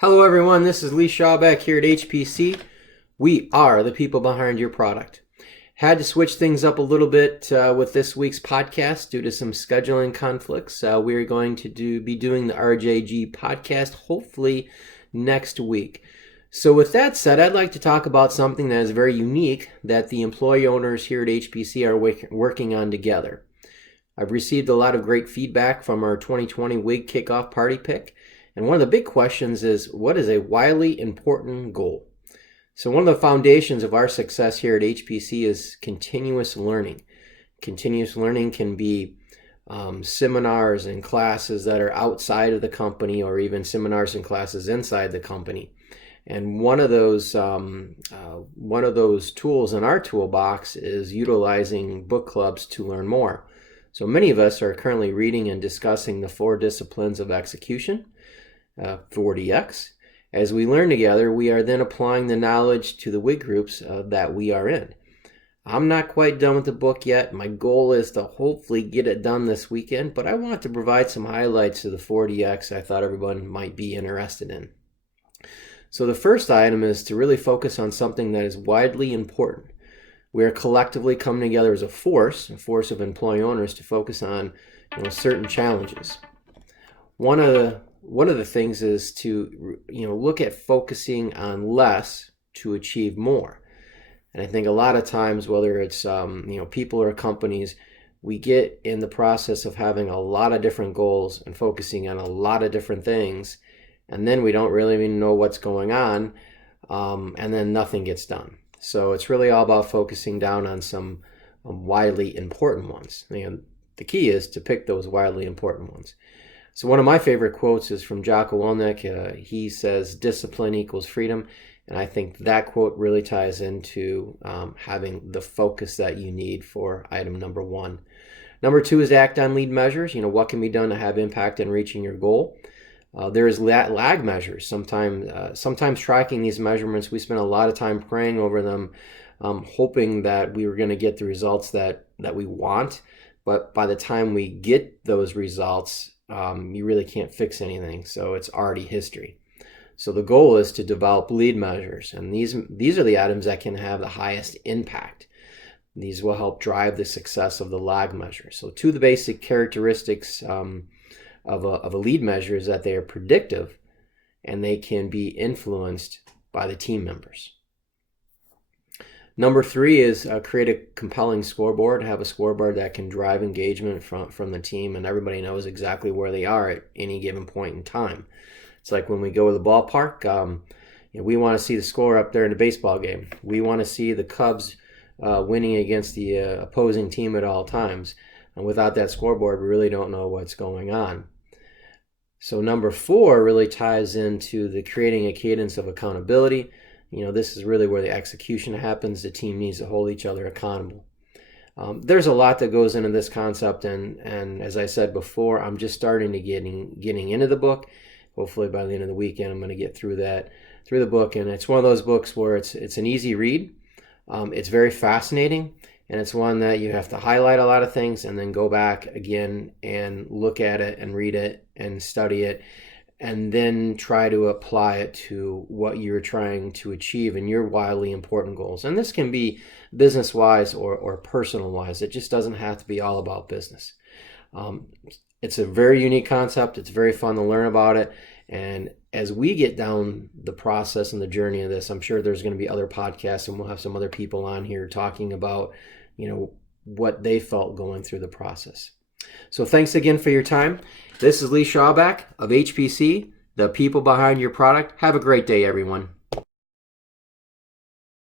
Hello everyone, this is Lee Shawback here at HPC. We are the people behind your product. Had to switch things up a little bit with this week's podcast due to some scheduling conflicts. We are going to be doing the RJG podcast hopefully next week. So with that said, I'd like to talk about something that is very unique that the employee owners here at HPC are working on together. I've received a lot of great feedback from our 2020 WIG kickoff party pick. And one of the big questions is, what is a widely important goal? So one of the foundations of our success here at HPC is continuous learning. Continuous learning can be seminars and classes that are outside of the company, or even seminars and classes inside the company. And one of those tools in our toolbox is utilizing book clubs to learn more. So many of us are currently reading and discussing the 4 disciplines of execution, 4DX. As we learn together, we are then applying the knowledge to the WIG groups that we are in. I'm not quite done with the book yet. My goal is to hopefully get it done this weekend, but I want to provide some highlights to the 4DX I thought everyone might be interested in. So the first item is to really focus on something that is widely important. We are collectively coming together as a force of employee owners to focus on certain challenges. One of the things is to look at focusing on less to achieve more. And I think a lot of times, whether it's people or companies, we get in the process of having a lot of different goals and focusing on a lot of different things, and then we don't really even know what's going on, and then nothing gets done. So it's really all about focusing down on some widely important ones. And the key is to pick those widely important ones. So one of my favorite quotes is from Jocko Willink. He says, "Discipline equals freedom." And I think that quote really ties into having the focus that you need for item number 1. Number 2 is act on lead measures. What can be done to have impact in reaching your goal? There is lag measures. Sometimes tracking these measurements, we spend a lot of time praying over them, hoping that we were going to get the results that we want. But by the time we get those results, you really can't fix anything, so it's already history. So the goal is to develop lead measures, and these are the items that can have the highest impact. These will help drive the success of the lag measure. So 2 of the basic characteristics of a lead measure is that they are predictive and they can be influenced by the team members. Number 3 is create a compelling scoreboard. Have a scoreboard that can drive engagement from the team, and everybody knows exactly where they are at any given point in time. It's like when we go to the ballpark, we want to see the score up there in the baseball game. We want to see the Cubs winning against the opposing team at all times. And without that scoreboard, we really don't know what's going on. So number 4 really ties into the creating a cadence of accountability. This is really where the execution happens. The team needs to hold each other accountable. There's a lot that goes into this concept, and as I said before, I'm just starting to getting into the book. Hopefully by the end of the weekend, I'm going to get through the book, and it's one of those books where it's an easy read. It's very fascinating, and it's one that you have to highlight a lot of things and then go back again and look at it and read it and study it, and then try to apply it to what you're trying to achieve in your wildly important goals. And this can be business-wise or personal-wise. It just doesn't have to be all about business. It's a very unique concept. It's very fun to learn about it. And as we get down the process and the journey of this, I'm sure there's going to be other podcasts, and we'll have some other people on here talking about, what they felt going through the process. So thanks again for your time. This is Lee Shawback of HPC, the people behind your product. Have a great day, everyone.